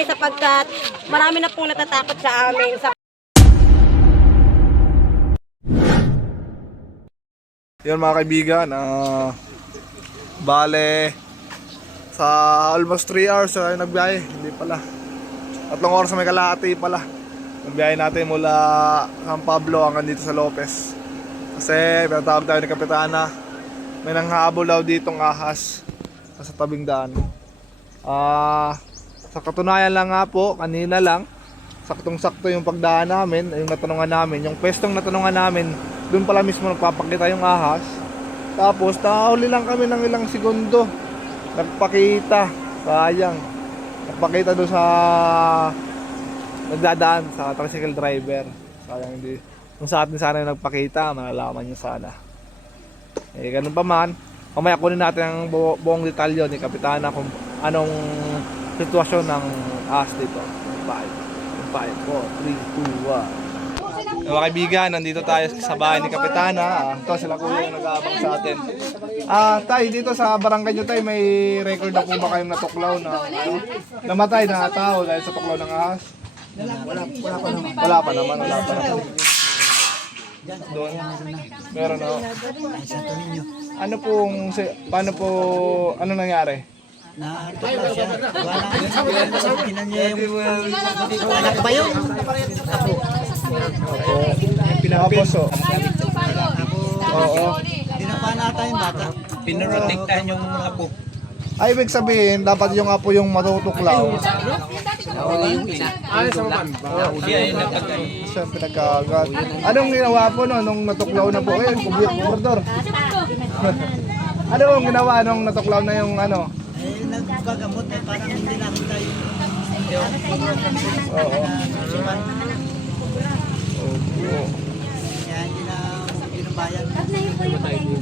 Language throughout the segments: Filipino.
kami sapagkat marami na pong natatakot sa amin. Yun mga kaibigan, bale sa almost 3 hours ay nagbiyahe, hindi pala 3 oras may kalahati pala nagbiyahe natin mula San Pablo hanggang dito sa Lopez kasi pinatawag tayo ni Kapitana, may nanghabol daw ditong ahas sa tabing daan. Sa katunayan lang nga po, kanina lang saktong-sakto yung pagdaan namin, yung natanungan namin, yung pwestong natanungan namin, doon pala mismo nagpapakita yung ahas. Tapos nahuli lang kami ng ilang segundo, nagpakita, sayang, nagpakita doon sa nagdadaan sa tricycle driver, sayang hindi, kung sa atin sana yung nagpakita, malalaman nyo sana. Ganun pa man, mamaya kunin natin ang buong detalyo ni Kapitana kung anong sitwasyon ng ahas dito. 5, 4, 3, 2, 1. Mga kaibigan, nandito tayo sa bahay ni Kapitana. Ito sila kuya yung nag-aabang sa atin. Tay, dito sa barangay nyo tay, may record na po ba kayong natuklaw na namatay na tao dahil sa tuklaw ng ahas? Wala pa naman. Doon? Meron na. Ano pong, paano po, ano nangyari? Natukla siya. Kinan niya yung anak ba yun? Tapos oo. Dinapanata yung bata. Pinoprotektahan yung apo. Ay, ibig sabihin, dapat yung apo yung matutuklaw. Siya pinagkagat. Anong ginawa po no, nung natuklaw na po? Ayun, kubiyok po, Bordor. Ano yung ginawa nung natuklaw na yung ano? Nagpagamot eh, parang hindi nakita yung Oo. kaya hindi na pinubayan.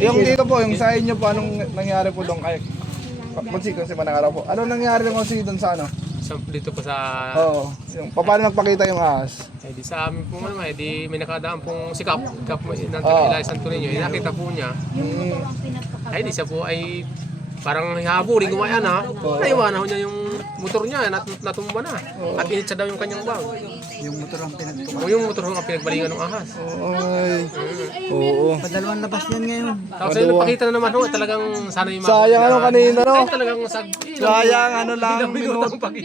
Yung dito po, yung sa inyo po, anong nangyari po doon? Ay, Konsi manangaraw po. Anong nangyari ng Konsi doon sa ano? Dito po sa... Oo. Yung, paano nagpakita yung ahas? Eh, di sa amin po naman, di may nakadaan pong sikap. Sikap mo, ng Ilay Santo Niño. Nakita po niya. Ay, di siya po ay parang habulin gumaya na. Naiwanan ho niya yung motor niya, natumba na. At init daw yung kanyang bag. Yung motor ang pinagtukan. O yung motor ho ang pinagbalingan ng ahas. Ay. Oo. Padalawang labas yan ngayon. Tapos ay nagpakita na naman ho, talagang sana yung Sayang ano kanina no? Ay, talagang Sayang ano lang,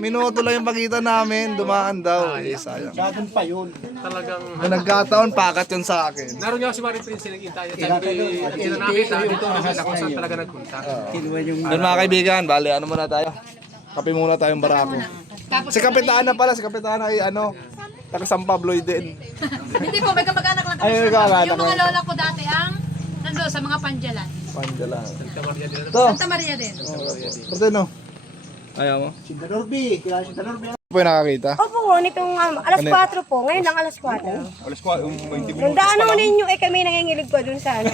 minuto lang yung pakita namin, dumaan daw. Eh, sayang. Gagan pa yun. talagang... Kung nagkataon, pakat yun sa akin. Naroon niya si Marie Prince nag-intay. Sabi ko, hindi na nakita dito nakita kung saan talaga nagpunta. Kinuha yung Doon mga kaibigan, bali, ano muna tayo? Kape muna tayong barako. Si Kapitana pala, si Kapitana ay ano, taga San Pablo din. Hindi po, may kamag-anak lang kami. Ay, may kamag-anak Yung mga lang. lola ko dati ang nando sa mga Panjalan. Pandala. Ito, Santa Maria din. parte no? Ayaw mo? si Danorbi. Kaya si Danorbi. Ano po yung nakakita? Opo, nitong alas 4 po. Ngayon lang alas 4. Alas ko, 20 Nung daan ninyo, kami nangingilig po dun sa ano.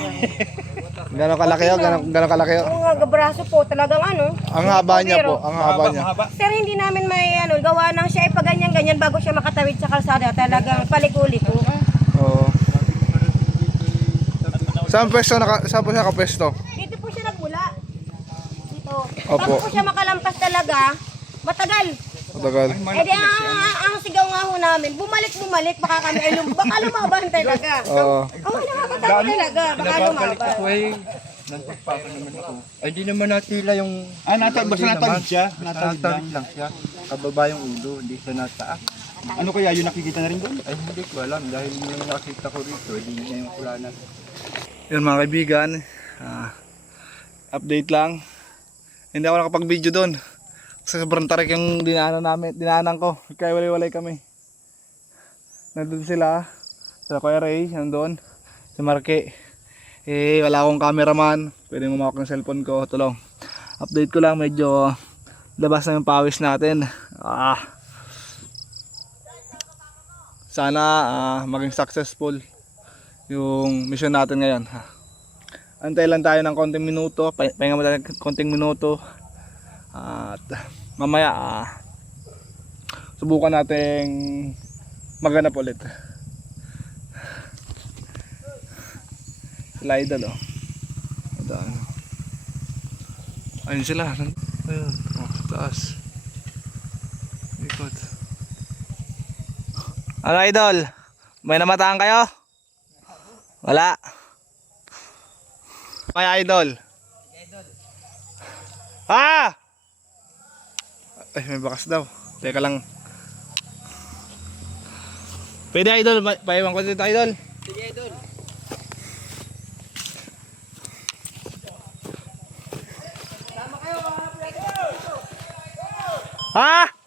Gano'ng kalaki yun? Gano'ng kalaki yun? Yung gabraso po, talagang ano. Ang haba niya po, ang haba niya. Sir, hindi namin may ano, gawa ng siya ay paganyan-ganyan bago siya makatawid sa kalsada. Talagang paliko-liko. Oo. Saan pwesto, saan po siya kapwesto? Dito po siya nagmula. Dito. Opo. Bago po siya makalampas talaga, matagal. Matagal. Eh di ang sigaw nga ho namin, bumalik, baka kami ay baka lumaban talaga. Oo. Oo, nakakatawa talaga, baka lumaban. Ay, di naman natila yung... basta natawid siya. Natawid lang siya. Kababa yung ulo, hindi siya nataas. Ano kaya yung nakikita na rin doon? Ay, hindi ko alam. Dahil yung nakita ko rito, hindi niya yung kulanan. Yun mga kaibigan, update lang. Hindi ako nakapag-video doon. Kasi sobrang tarik yung dinaanan ko. Kaya walay-walay kami. Nandun sila. Sila Kuya Ray, nandun. Si Marque. Eh, wala akong cameraman. Pwede umawak ng cellphone ko. Tulong. Update ko lang, medyo labas na yung pawis natin. Sana maging successful yung mission natin ngayon. Antay lang tayo ng konting minuto. Pahinga mo tayo ng konting minuto. At mamaya subukan nating maghanap ulit. Sila idol oh. Ayun sila. Ayun. Oh, sa taas. likod. Ano idol? May namataan kayo? Wala. May idol. Ah! Ay, may bakas daw. Teka lang. Pwede idol, paiwan ko dito idol. Sige, idol. Ha?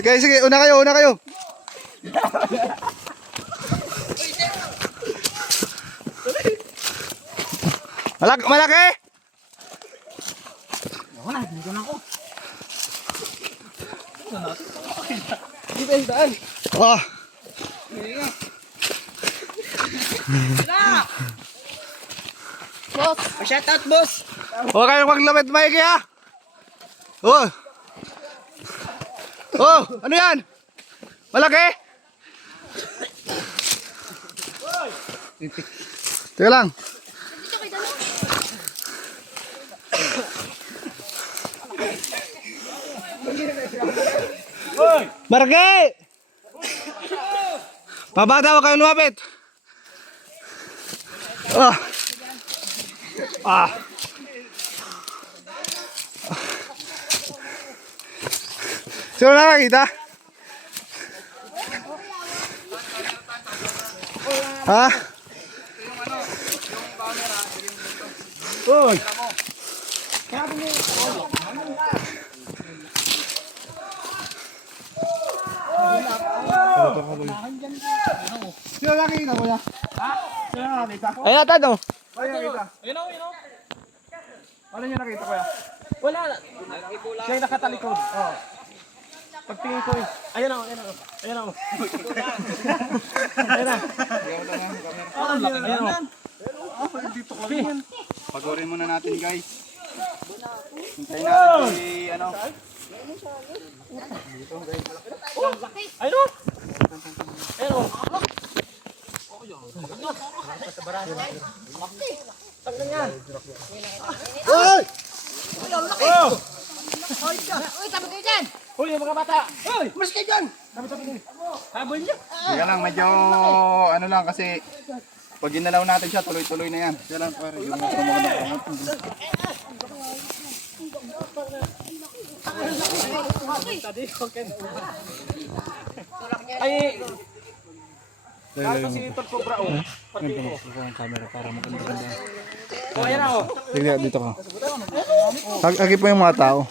Sige, sige, una kayo, una kayo. Malaki? Dito na ako. Oh. Boss, shout out boss. Huwag kayong maglapit maigi ha. Oh. Oh, ano yan? Malaki? Teka lang. Marke! Pabata, huwag kayong lumapit. Ah. Ah. Sino nakakita? Ha? Uy! Sino nakakita kuya? Ha? Sino nakakita? Ayun na tanong. Ayun nakita. Ano niya nakita kuya? Wala. Siya yung nakatalikod. Oh. Pagtingin ko eh. Ayan ako. Ayan ako. Pagorin muna natin guys. Hintayin natin si ano. Uy! Uy, tabi kayo dyan! Uy, yung mga bata! Mas kayo dyan! Kaya lang medyo ano lang kasi pag ginalaw natin siya tuloy-tuloy na yan. Kaya lang pare yung mga Sige, dito ka. Agi po yung mga tao.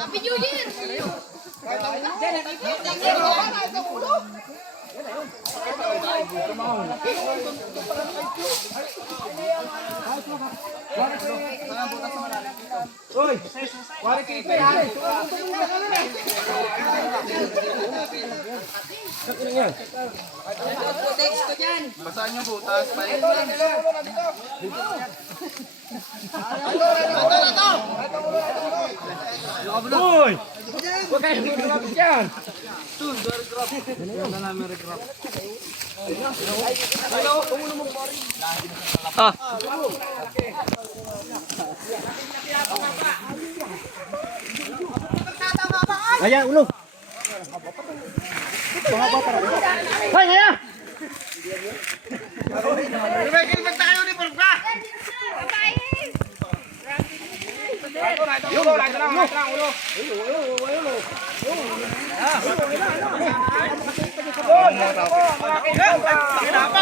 Happy New Year! basahin yung butas. Uy! Ayan, ulo. Hay, ayan.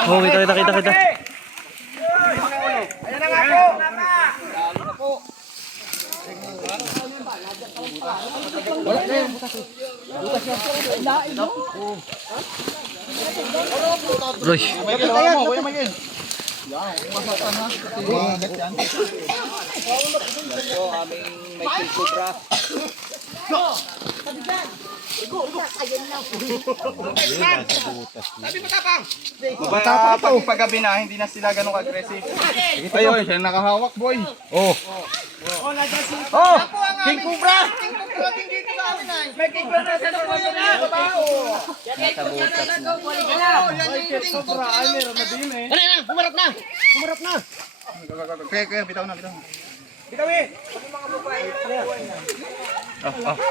Oh, kita. Roy. Baka paggabi na, hindi na sila ganun ka-aggressive. Ayun, siya nakahawak, boy. Oh, King Cobra. Ano na, humarap na. Kaya, bitaw na.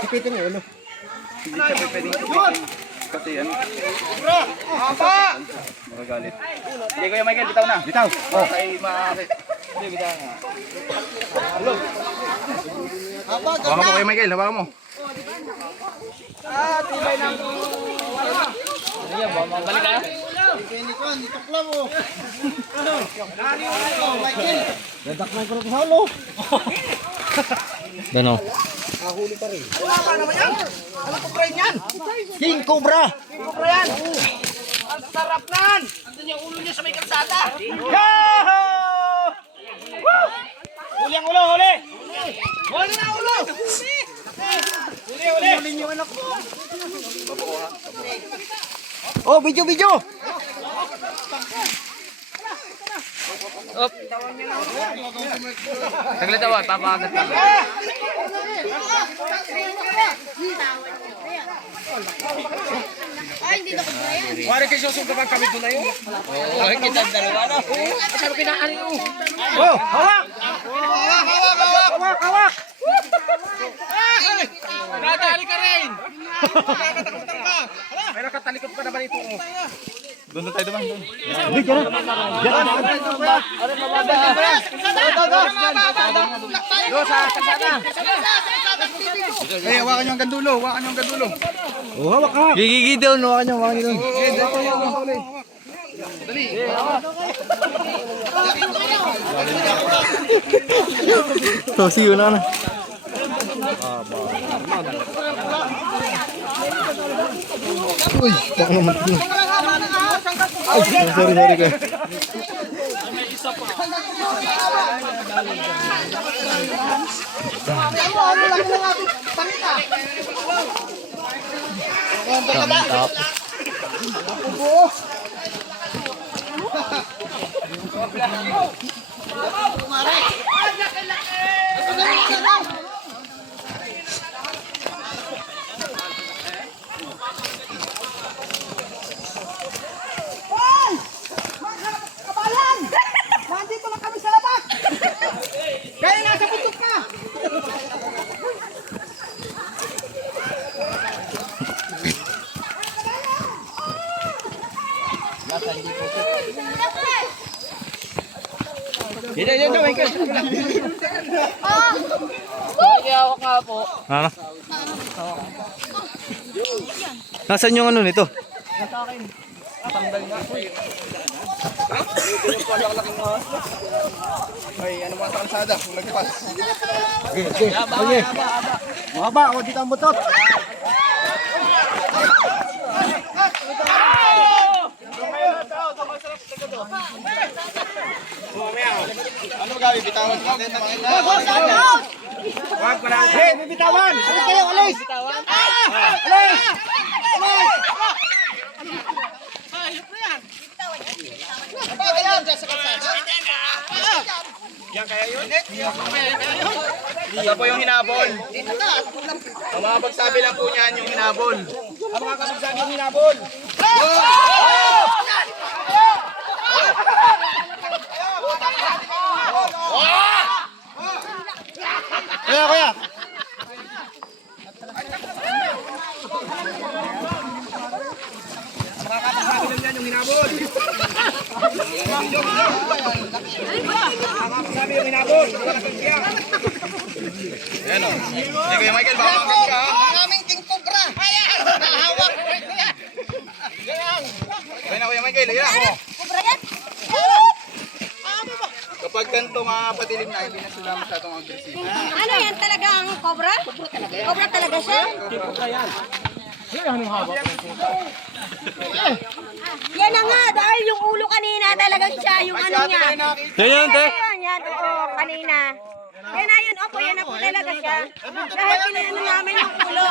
Sipitin mo, ulo. Hindi siya pwedeng tupitin. Kasi ano? Magagalit. Hindi, Kuya Michael, bitaw na. Bitaw. Oh, kay Makakit. Hindi, bitaw na. Hawakan mo, Kuya Michael, hawakan mo. Dadakman ko na sa ulo. Dano. King Cobra. Oh, video. Saglit daw, papagat lang. Ay, hindi na ko ba yan? Wari kayo susunod kami doon na yun. Oh, kita dalawa na. Sabi pinakari mo. Oh, hawak. Hawak. Nadali ka rin. Nakatakutan ka. May nakatalikod ka naman ito. Doon na tayo naman. Eh, hawakan nyo ang gandulo. Oh, hawak. Gigigid daw, no? Hawakan niyo doon. So, see you na. Uy, baka naman ito. Ay, sorry ka. Tap. Nandito na kami sa labas! Kaya nasa putok ka! Yan, Michael. Ano? Nasaan yung ano nito? Ay, ano mga sa kalsada? Kung nagpas. Okay. Mahaba, ako dito ang butot. Ano gawin? Bitawan ka? Hey, may bitawan. Alis kayo, alis. Alis. Ito po yung hinabol. Ang mga pagsabi lang po niyan yung hinabol. Ang mga kapagsabi yung hinabol. Kuya! Mga kapagsabi lang yan yung hinabol. Mga kapagsabi yung hinabol. Wala kang siya. Ayan o. Hindi Kuya Michael, baka makat ka. Ang aming King Cobra. Nahawak. Kaya na Kuya Michael, ayan ako. Kapag ganito mga patilim na, hindi na sila masyadong aggressive. Ano yan talaga ang cobra? Cobra talaga siya? Yan na nga, dahil yung ulo kanina talagang siya, yung ano niya. Yan, te. Yan, oo, kanina. Yan na yun, opo, yan na po talaga siya. Dahil pinano namin yung ulo.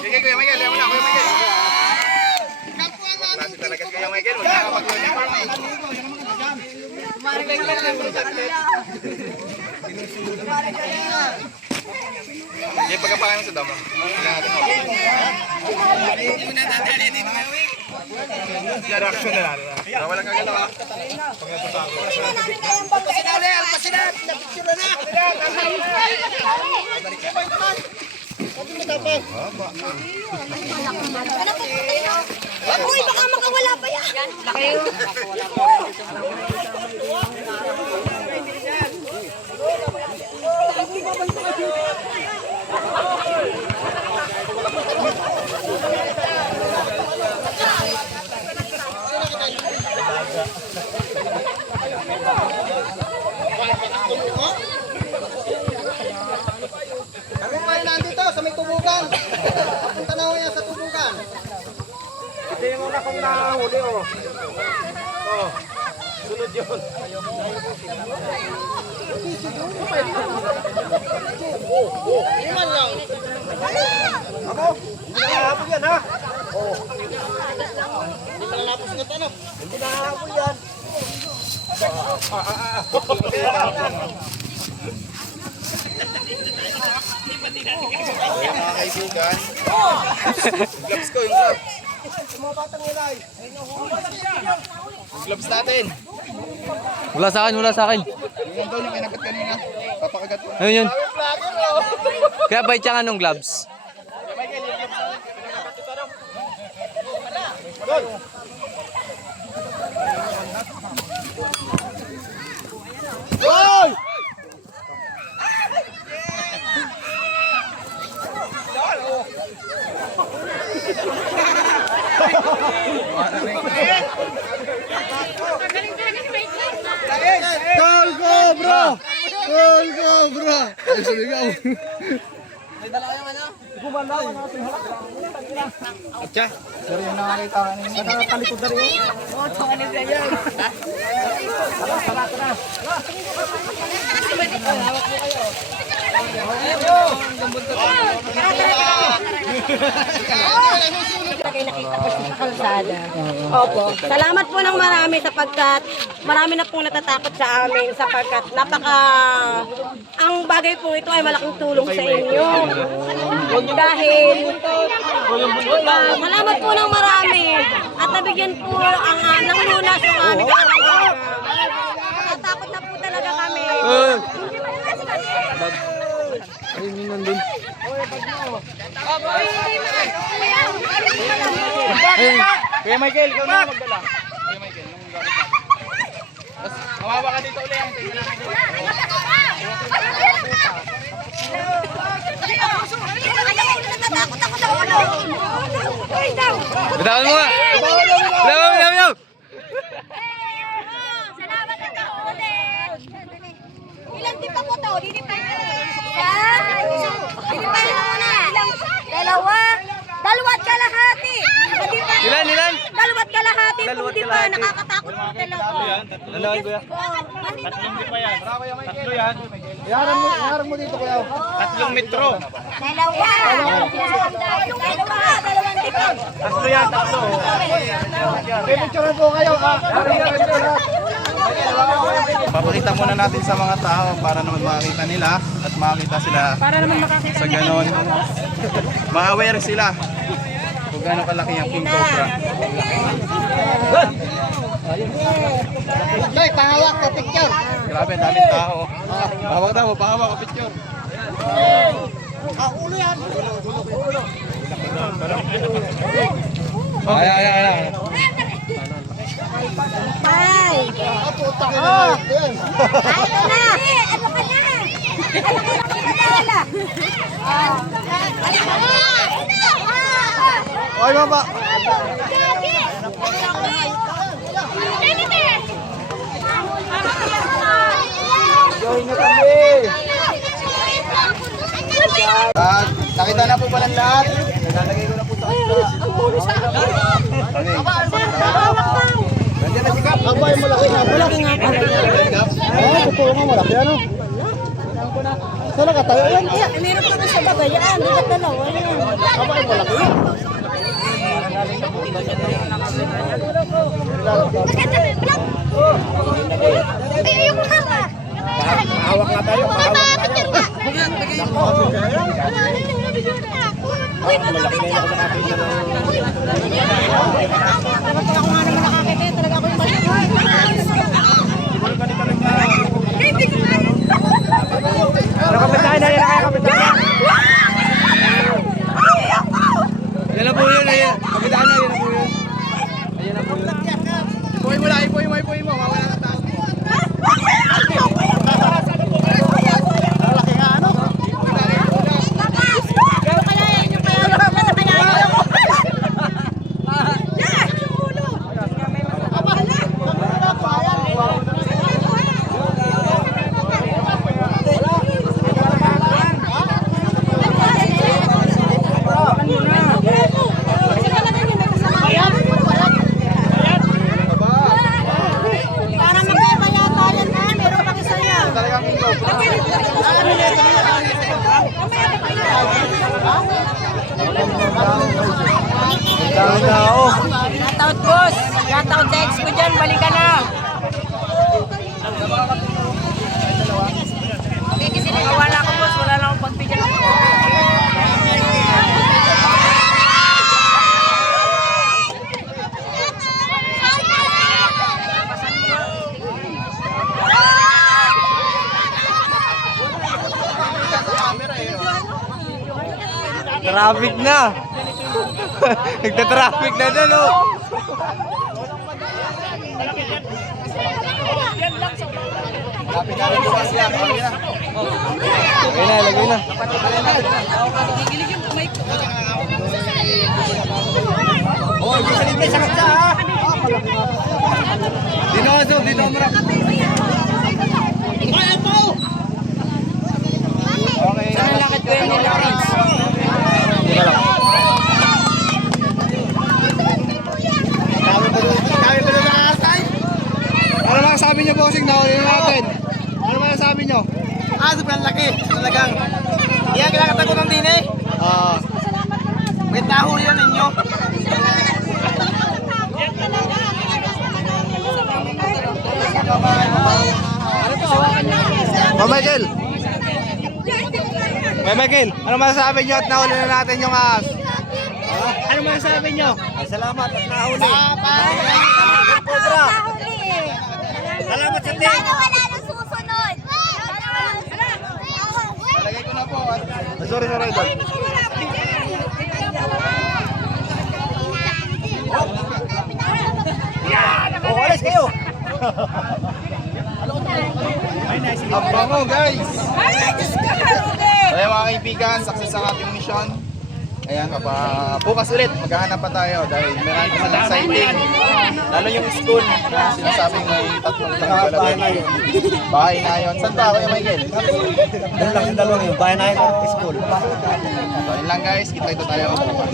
Sige Kuya Michael, ayan mo na Kuya Michael. Klase talaga si Kuya Michael, wala ka pag-yun. Sige, pagkapakan mo sa damo. Reaction na natin. Walang kagalaw. Uy, baka makawala pa yan. Ako kayo nandito sa may tubugan. Punta na ako yan sa tubugan. Tingnan mo na kung nakahuli oh. Oh. Sunod yun. Iman lang. Ako, hindi nakahabol yan ha. Hindi malalapos na tanong. Hindi nakahabol yan. Mga kaibigan. Yung gloves ko, yung gloves. Yung gloves natin. Wala sa akin, wala sa akin. Yung doon yung kinagat kanina. Papakagat ko na. Ayun yun. Kaya bait siya nga nung gloves. Gol Cobra! Gol Cobra! Ay, suligaw. Atcha, sir yung nakakita kanina. Nakakalikod na rin. Nakita ko siya sa kalsada. Opo. Salamat po ng marami sapagkat marami na pong natatakot sa amin sapagkat ang bagay po ito ay malaking tulong sa inyo. Dahil salamat po ng marami at nabigyan po ng lunas yung aming natatakot na po talaga kami. Ayun yun nandun. Kuya Michael, ikaw na magdala. Kuya Michael, nung gamit na. Tapos, mawawa ka dito ulit. Natatakot ako sa ulo. Bitawan mo nga! Bitawan! Salamat na to ulit. Ilang tipa po to? Hindi pa muna. Dalawa. Dalawat kalahati. Ilan? Dalawat kalahati po, di ba? Nakakatakot po talaga. Ano yan, kuya? Iharang mo dito, kuya. 3 metro. Dalawa. Dalawang likod. Tatlo yan, tatlo. Picture po kayo, ha? Papakita muna natin sa mga tao para naman makita nila at makita sila sa ganon. Ma-aware sila kung gaano kalaki ang king cobra. Loy, pangawak ka picture. Grabe, daming tao. Pahawak daw, pahawak ka picture. Ay. Ay! Oh! Ay, ito na! Ano ka na? Ay, baba. At nakita na po ba ng lahat? Nalalagay ko na po sa nandiyan na si Kap. Abay, malaki nga. Malaki nga pala. Oo, totoo nga, malaki ano. Saan nakatayo yan? Meron pa sa babayaan. Di ba dalawa yan? Abay, malaki. Hawak na tayo. Uy, malapit ka. Talaga ako nga naman nakakita. Talaga ako yung Nakapit na yan, nakakapit na. Yan na po yun, ayan. Kapitan na, yan na po yun. Ayan na po yun. Ipuin mo lang, ipuin mo. Mawala na tao. Para magpapayata yan na. Meron pa isa yan. Shoutout boss! Shoutout sa ex ko dyan, balik ka na! Wala ko boss, wala na akong pagbigyan. Traffic na. Nagta-traffic na doon, oh. Lagay na. Dito marap. Okay. Saan ang lakad ko yun nila, Prince? Ano lang sabi niyo, bossing? Nahuli na natin. Ano ba sabi niyo? Sobrang laki. Talagang. Iya, kinakatakutan din eh. May taho yan ninyo. Michael! Michael, ano masasabi niyo at nahuli na natin yung ahas? Ano masasabi niyo? Salamat at nahuli. Salamat sa Sana wala nang susunod. Lagay ko na po. Sorry, idol. Alis kayo. Ang bango, guys. Kaya mga kaibigan, success ang ating mission. Ayan, bukas ulit, maghahanap pa tayo dahil meron pa ng sighting. Lalo yung school na sinasabing may tatlong bahay na yun. Bahay na yun. Saan ba, Kuya Michael? Doon lang yung dalawang yun. Bayan na yung school. So, yun lang guys, kita tayo bukas.